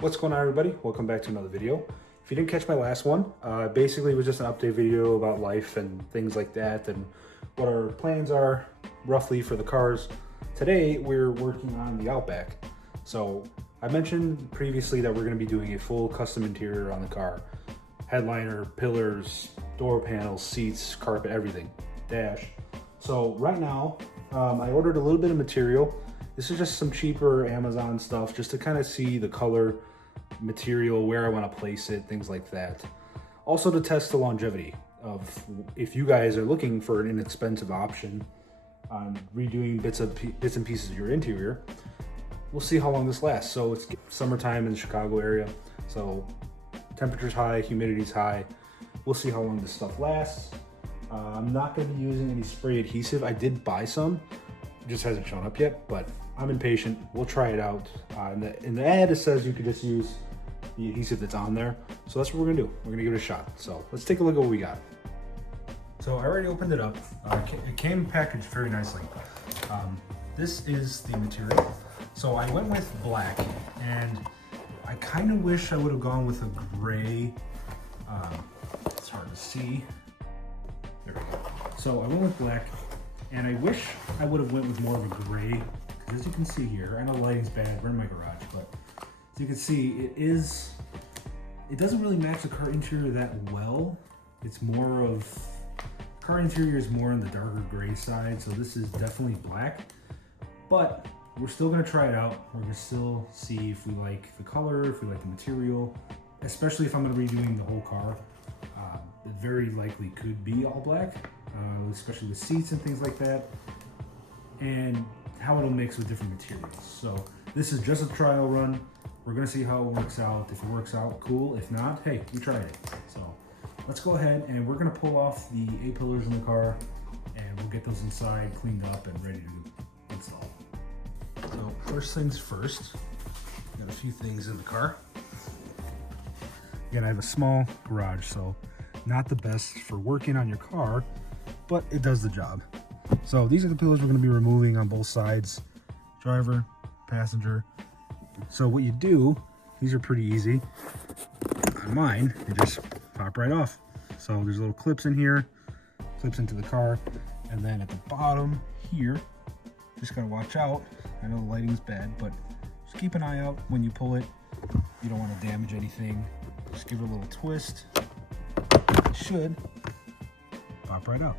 What's going on, everybody? Welcome back to another video. If you didn't catch my last one, basically it was just an update video about life and things like that and what our plans are roughly for the cars. Today we're working on the Outback. So I mentioned previously that we're going to be doing a full custom interior on the car. Headliner, pillars, door panels, seats, carpet, everything, dash. So right now I ordered a little bit of material. This is just some cheaper Amazon stuff just to kind of see the color, material, where I want to place it, things like that. Also to test the longevity of if you guys are looking for an inexpensive option on redoing bits and pieces of your interior. We'll see how long this lasts. So it's summertime in the Chicago area, so temperature's high, humidity's high. We'll see how long this stuff lasts. I'm not going to be using any spray adhesive. I did buy some, it just hasn't shown up yet, but I'm impatient. We'll try it out. In the ad, it says you could just use the adhesive that's on there. So that's what we're gonna do. We're gonna give it a shot. So let's take a look at what we got. So I already opened it up. It came packaged very nicely. This is the material. So I went with black, and I kind of wish I would have gone with a gray. It's hard to see. There we go. So I went with black, and I wish I would have went with more of a gray. As you can see here, I know lighting's bad, we're in my garage, but as you can see, it doesn't really match the car interior that well. It's more of, car interior is more on the darker gray side, so this is definitely black, but we're still gonna try it out. We're gonna still see if we like the color, if we like the material, especially if I'm gonna be redoing the whole car. It very likely could be all black, especially with seats and things like that, and how it'll mix with different materials. So this is just a trial run. We're gonna see how it works out. If it works out, cool. If not, hey, we tried it. So let's go ahead and we're gonna pull off the A-pillars in the car and we'll get those inside cleaned up and ready to install. So first things first, got a few things in the car. Again, I have a small garage, so not the best for working on your car, but it does the job. So these are the pillars we're going to be removing on both sides, driver, passenger. So what you do, these are pretty easy. On mine, they just pop right off. So there's little clips in here, clips into the car, and then at the bottom here, just got to watch out. I know the lighting's bad, but just keep an eye out when you pull it. You don't want to damage anything. Just give it a little twist. It should pop right out.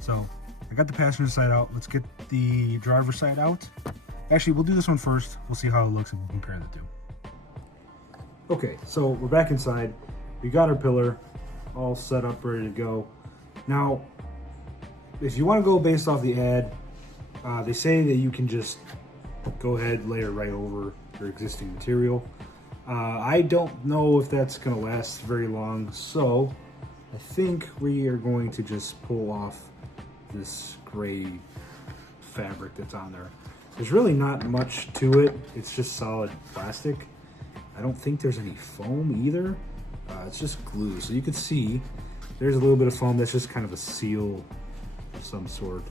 So I got the passenger side out. Let's get the driver's side out. Actually, we'll do this one first. We'll see how it looks and we'll compare the two. Okay, so we're back inside. We got our pillar all set up, ready to go. Now, if you want to go based off the ad, they say that you can just go ahead, layer right over your existing material. I don't know if that's going to last very long, so I think we are going to just pull off this gray fabric that's on there. There's really not much to it. It's just solid plastic. I don't think there's any foam either. It's just glue. So you can see there's a little bit of foam. That's just kind of a seal of some sort.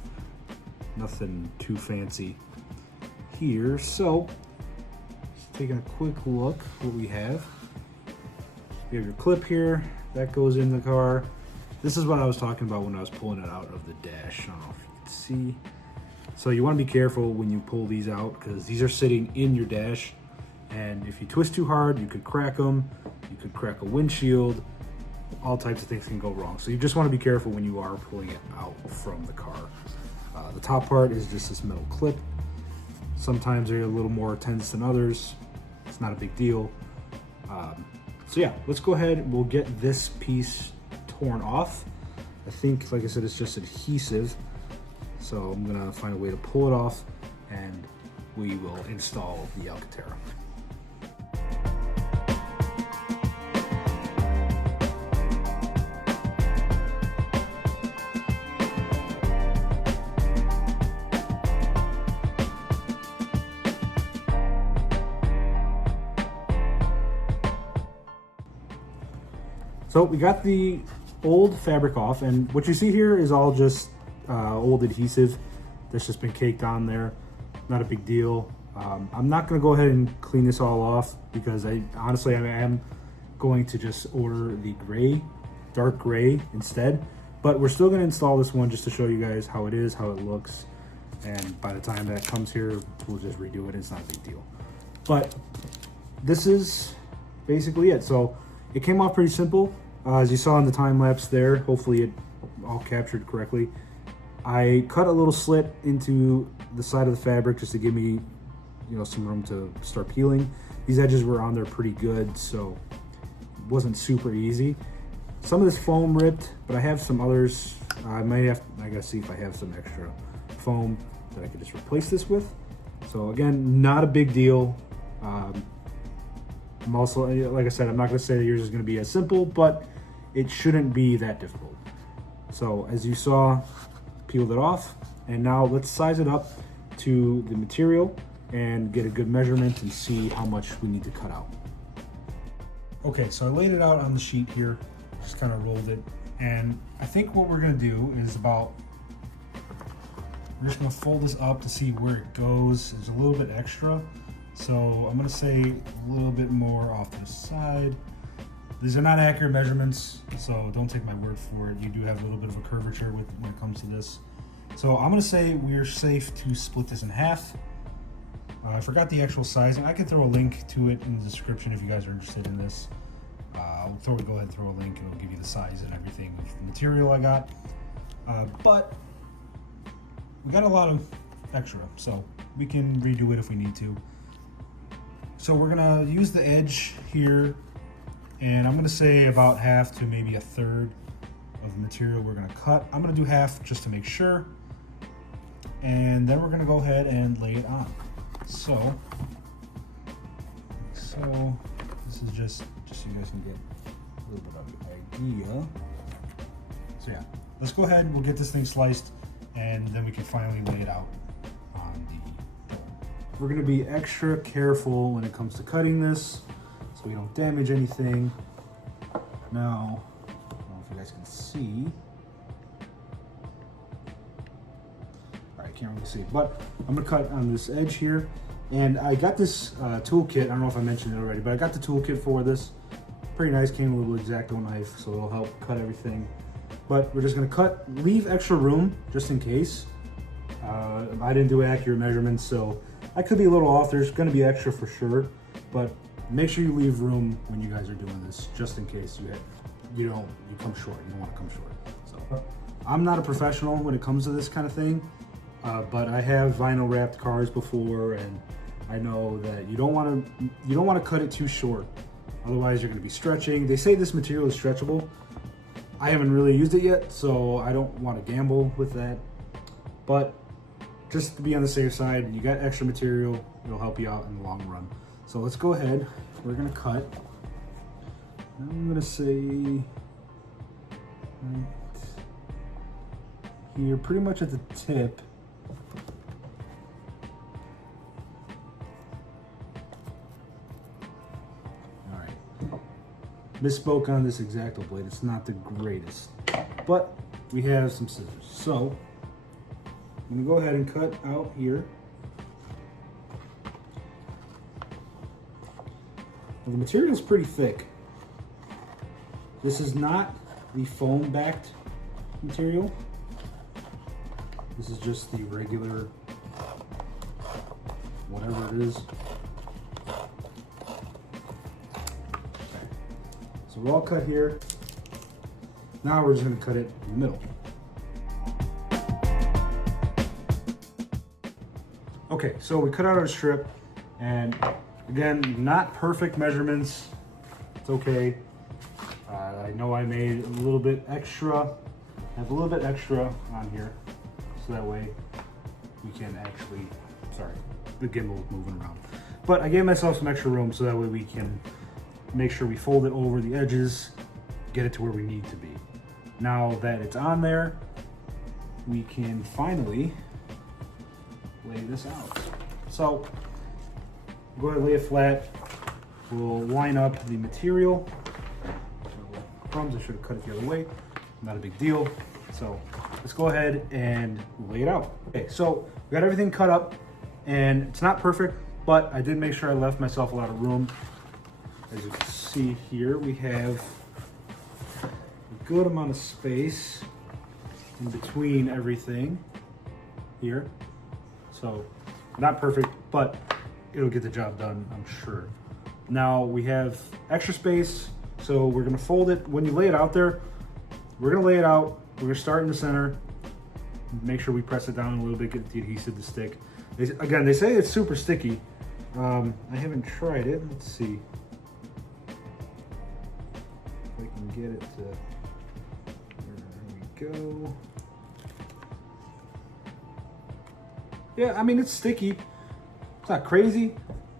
Nothing too fancy here. So just taking a quick look what we have. You have your clip here that goes in the car. This is what I was talking about when I was pulling it out of the dash. I don't know if you can see. So you want to be careful when you pull these out because these are sitting in your dash. And if you twist too hard, you could crack them. You could crack a windshield. All types of things can go wrong. So you just want to be careful when you are pulling it out from the car. The top part is just this metal clip. Sometimes they're a little more tense than others. It's not a big deal. So yeah, let's go ahead and we'll get this piece torn off. I think, like I said, it's just adhesive. So I'm gonna find a way to pull it off and we will install the Alcantara. So we got the old fabric off, and what you see here is all just old adhesive that's just been caked on there. Not a big deal. I'm not going to go ahead and clean this all off because I am going to just order the gray, dark gray instead. But we're still going to install this one just to show you guys how it is, how it looks. And by the time that comes here, we'll just redo it. It's not a big deal. But this is basically it. So it came off pretty simple. As you saw in the time lapse there, hopefully it all captured correctly. I cut a little slit into the side of the fabric just to give me, some room to start peeling. These edges were on there pretty good, so it wasn't super easy. Some of this foam ripped, but I have some others. I gotta see if I have some extra foam that I could just replace this with. So again, not a big deal. I'm also, like I said, I'm not gonna say that yours is gonna be as simple, but it shouldn't be that difficult. So as you saw, peeled it off, and now let's size it up to the material and get a good measurement and see how much we need to cut out. Okay, so I laid it out on the sheet here, just kind of rolled it, and I think what we're gonna do is we're just gonna fold this up to see where it goes. There's a little bit extra, so I'm gonna say a little bit more off to the side. These are not accurate measurements, so don't take my word for it. You do have a little bit of a curvature when it comes to this. So I'm gonna say we're safe to split this in half. I forgot the actual sizing. I can throw a link to it in the description if you guys are interested in this. I'll go ahead and throw a link. It'll give you the size and everything of the material I got. But we got a lot of extra, so we can redo it if we need to. So we're gonna use the edge here, and I'm gonna say about half to maybe a third of the material we're gonna cut. I'm gonna do half just to make sure, and then we're gonna go ahead and lay it on. So this is just so you guys can get a little bit of an idea. So yeah, let's go ahead and we'll get this thing sliced, and then we can finally lay it out on the dough. We're gonna be extra careful when it comes to cutting this so we don't damage anything. Now, I don't know if you guys can see. Can't really see, but I'm gonna cut on this edge here, and I got this toolkit. I don't know if I mentioned it already, but I got the toolkit for this. Pretty nice, came with a little X-Acto knife, so it'll help cut everything. But we're just gonna leave extra room just in case. I didn't do accurate measurements, so I could be a little off. There's gonna be extra for sure, but make sure you leave room when you guys are doing this, just in case you come short. You don't want to come short. So I'm not a professional when it comes to this kind of thing. But I have vinyl wrapped cars before, and I know that you don't want to cut it too short. Otherwise, you're going to be stretching. They say this material is stretchable. I haven't really used it yet, so I don't want to gamble with that. But just to be on the safe side, you got extra material. It'll help you out in the long run. So let's go ahead. We're going to cut. I'm going to say right here, pretty much at the tip. Misspoke on this X-Acto blade. It's not the greatest, but we have some scissors. So I'm gonna go ahead and cut out here. Well, the material is pretty thick. This is not the foam backed material. This is just the regular, whatever it is. So we're all cut here. Now we're just gonna cut it in the middle. Okay, so we cut out our strip, and again, not perfect measurements. It's okay. I know I made a little bit extra. I have a little bit extra on here, so that way we can actually, sorry, the gimbal is moving around. But I gave myself some extra room so that way we can make sure we fold it over the edges, get it to where we need to be. Now that it's on there, we can finally lay this out. So go ahead and lay it flat. We'll line up the material. Crumbs, I should have cut it the other way. Not a big deal. So let's go ahead and lay it out. Okay, so we got everything cut up, and it's not perfect. but I did make sure I left myself a lot of room. As you can see here, we have a good amount of space in between everything here. So not perfect, but it'll get the job done, I'm sure. Now we have extra space, so we're gonna fold it. When you lay it out there, we're gonna lay it out. We're gonna start in the center. Make sure we press it down a little bit, get the adhesive to stick. Again, they say it's super sticky. I haven't tried it. Let's see if I can get it to, there we go. Yeah, I mean, it's sticky. It's not crazy.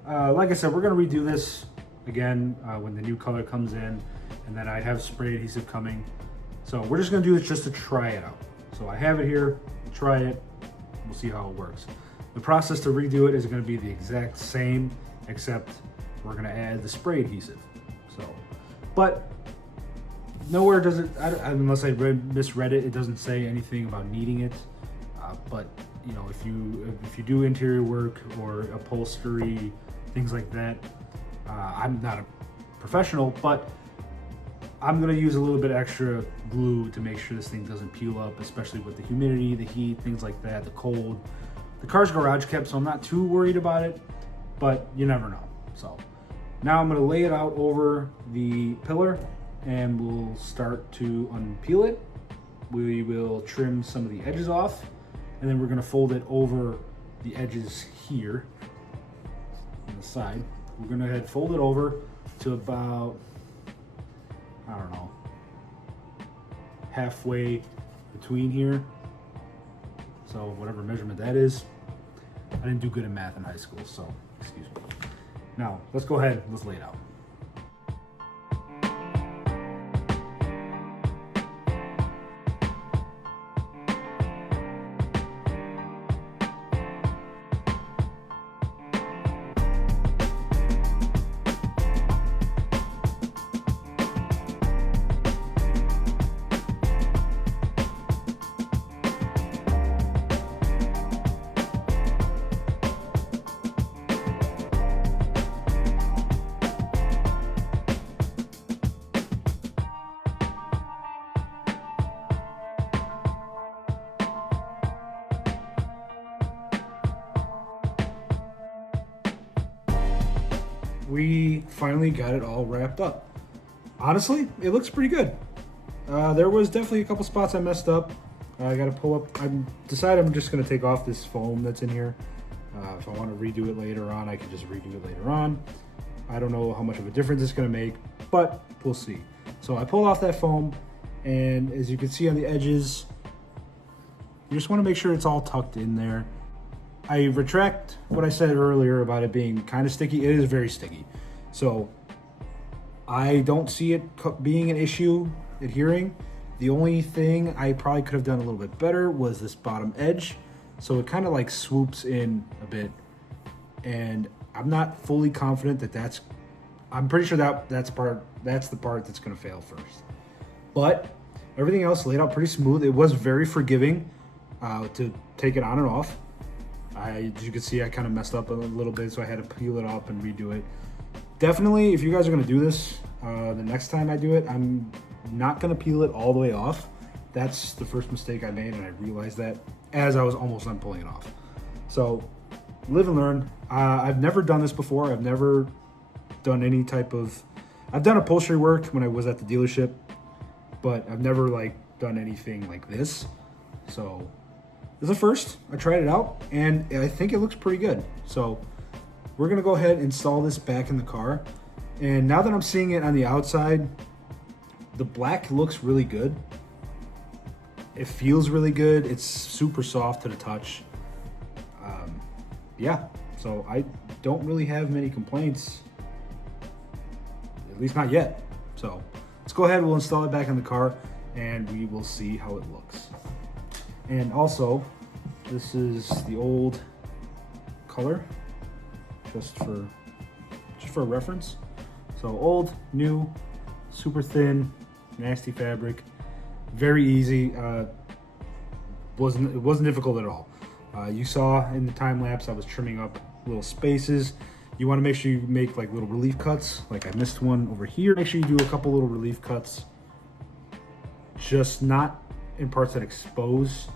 Like I said, we're gonna redo this again when the new color comes in, and then I have spray adhesive coming. So we're just gonna do this just to try it out. So I have it here, try it, we'll see how it works. The process to redo it is gonna be the exact same, except we're gonna add the spray adhesive. So, but nowhere does it, unless I misread it, it doesn't say anything about needing it. But you know, if you do interior work or upholstery, things like that, I'm not a professional, but I'm gonna use a little bit extra glue to make sure this thing doesn't peel up, especially with the humidity, the heat, things like that, the cold. The car's garage kept, so I'm not too worried about it, but you never know. So now I'm gonna lay it out over the pillar and we'll start to unpeel it. We will trim some of the edges off, and then we're gonna fold it over the edges here on the side. We're gonna head fold it over to about, I don't know, halfway between here. So whatever measurement that is. I didn't do good in math in high school, so excuse me. Now, let's go ahead, let's lay it out. We finally got it all wrapped up. Honestly, it looks pretty good. There was definitely a couple spots I messed up. I gotta pull up, I decided I'm just gonna take off this foam that's in here. If I wanna redo it later on, I can just redo it later on. I don't know how much of a difference it's gonna make, but we'll see. So I pulled off that foam, and as you can see on the edges, you just wanna make sure it's all tucked in there. I retract what I said earlier about it being kind of sticky. It is very sticky. So I don't see it being an issue adhering. The only thing I probably could have done a little bit better was this bottom edge. So it kind of like swoops in a bit. And I'm not fully confident that I'm pretty sure that's the part that's gonna fail first. But everything else laid out pretty smooth. It was very forgiving to take it on and off. As you can see, I kind of messed up a little bit, so I had to peel it up and redo it. Definitely, if you guys are gonna do this, the next time I do it, I'm not gonna peel it all the way off. That's the first mistake I made, and I realized that as I was almost done pulling it off. So, live and learn. I've never done this before. I've never done any type of, I've done upholstery work when I was at the dealership, but I've never done anything like this. So, this is the first. I tried it out, and I think it looks pretty good. So we're gonna go ahead and install this back in the car. And now that I'm seeing it on the outside, the black looks really good. It feels really good. It's super soft to the touch. Yeah, so I don't really have many complaints, at least not yet. So let's go ahead, we'll install it back in the car, and we will see how it looks. And also, this is the old color, just for reference. So old, new, super thin, nasty fabric, very easy. It wasn't difficult at all. You saw in the time lapse I was trimming up little spaces. You want to make sure you make like little relief cuts. Like I missed one over here. Make sure you do a couple little relief cuts, just not in parts that expose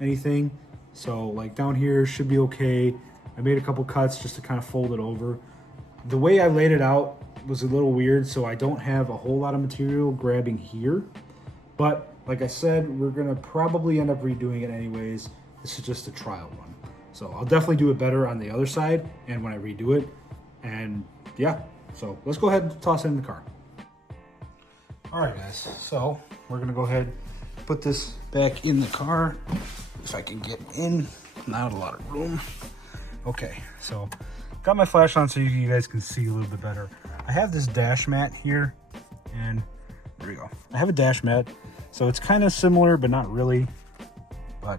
anything. So like down here should be okay. I made a couple cuts just to kind of fold it over. The way I laid it out was a little weird, so I don't have a whole lot of material grabbing here. But like I said, we're gonna probably end up redoing it anyways. This is just a trial run. So I'll definitely do it better on the other side and when I redo it. And yeah, so let's go ahead and toss it in the car. All right guys, so we're gonna go ahead and put this back in the car. If I can get in, not a lot of room. Okay, so got my flash on so you guys can see a little bit better. I have this dash mat here, and there we go. I have a dash mat, so it's kind of similar, but not really. But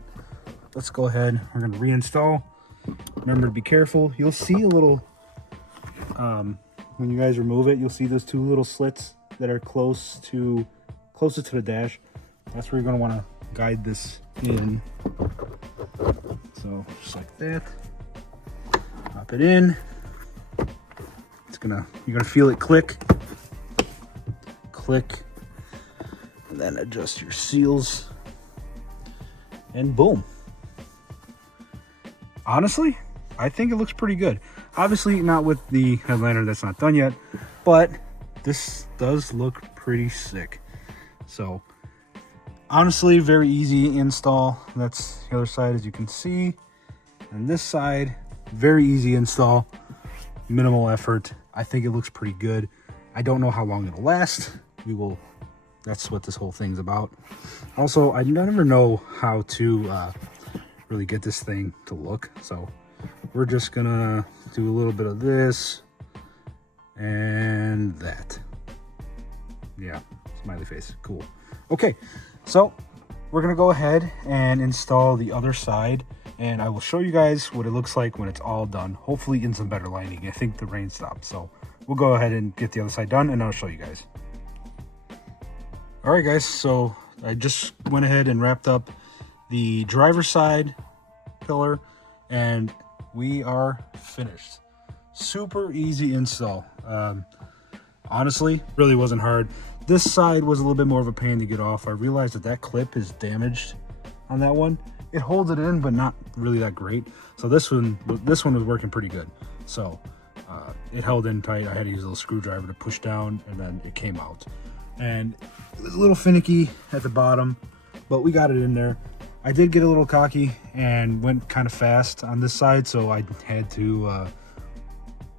let's go ahead. We're gonna reinstall. Remember to be careful. You'll see a little, when you guys remove it, you'll see those two little slits that are closest to the dash. That's where you're gonna wanna guide this in. So just like that. Pop it in. You're gonna feel it click, and then adjust your seals, and boom. Honestly, I think it looks pretty good. Obviously not with the headliner, that's not done yet, but this does look pretty sick. So honestly, very easy install. That's the other side, as you can see, and this side, very easy install, minimal effort. I think it looks pretty good. I don't know how long it'll last. That's what this whole thing's about. Also, I never know how to really get this thing to look. So we're just gonna do a little bit of this and that. Yeah, smiley face, cool. Okay, so we're gonna go ahead and install the other side, and I will show you guys what it looks like when it's all done, hopefully in some better lighting. I think the rain stopped, so we'll go ahead and get the other side done and I'll show you guys. All right guys, so I just went ahead and wrapped up the driver's side pillar and we are finished. Super easy install. Honestly, really wasn't hard. This side was a little bit more of a pain to get off. I realized that clip is damaged on that one. It holds it in, but not really that great. So this one was working pretty good. So it held in tight. I had to use a little screwdriver to push down, and then it came out. And it was a little finicky at the bottom, but we got it in there. I did get a little cocky and went kind of fast on this side, so I had to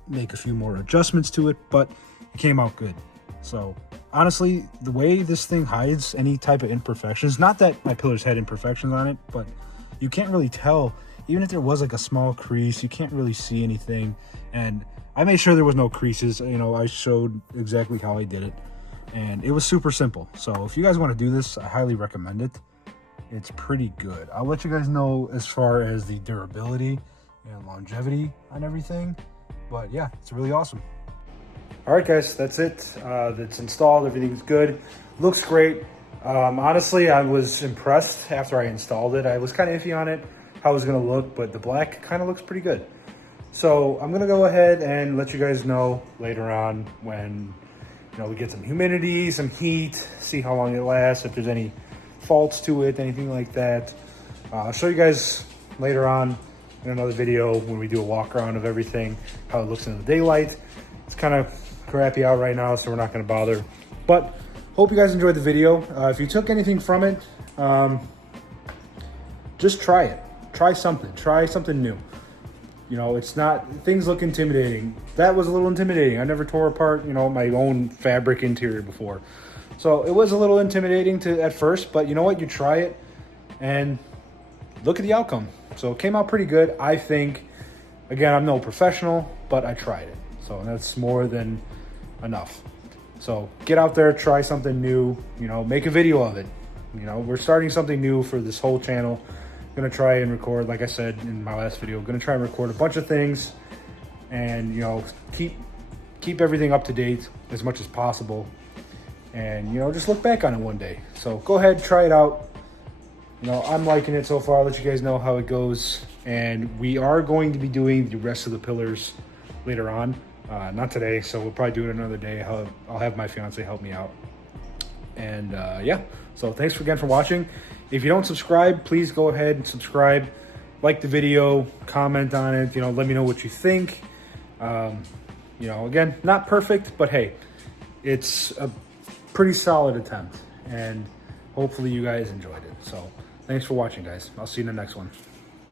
make a few more adjustments to it, but it came out good. So honestly, the way this thing hides any type of imperfections, not that my pillars had imperfections on it, but you can't really tell. Even if there was like a small crease, you can't really see anything. And I made sure there was no creases. You know, I showed exactly how I did it, and it was super simple. So if you guys want to do this, I highly recommend it. It's pretty good. I'll let you guys know as far as the durability and longevity on everything, but yeah, it's really awesome. All right guys, that's it. It's installed, everything's good, looks great. Honestly, I was impressed after I installed it. I was kind of iffy on it, how it was gonna look, but the black kind of looks pretty good. So I'm gonna go ahead and let you guys know later on when we get some humidity, some heat, see how long it lasts, if there's any faults to it, anything like that. I'll show you guys later on in another video when we do a walk around of everything, how it looks in the daylight. It's kind of crappy out right now, so we're not going to bother, but hope you guys enjoyed the video. If you took anything from it, just try it. Try something new. It's not, things look intimidating. That was a little intimidating. I never tore apart my own fabric interior before, so it was a little intimidating at first, but you know what, you try it and look at the outcome. So it came out pretty good, I think. Again, I'm no professional, but I tried it, so that's more than enough. So get out there, try something new, make a video of it. We're starting something new for this whole channel. I'm gonna try and record, like I said in my last video, gonna try and record a bunch of things and keep everything up to date as much as possible, and just look back on it one day. So go ahead, try it out. I'm liking it so far. I'll let you guys know how it goes And we are going to be doing the rest of the pillars later on. Not today, so we'll probably do it another day. I'll have my fiance help me out. And yeah, so thanks again for watching. If you don't subscribe, please go ahead and subscribe. Like the video, comment on it, let me know what you think. Again, not perfect, but hey, it's a pretty solid attempt, and hopefully you guys enjoyed it. So thanks for watching, guys. I'll see you in the next one.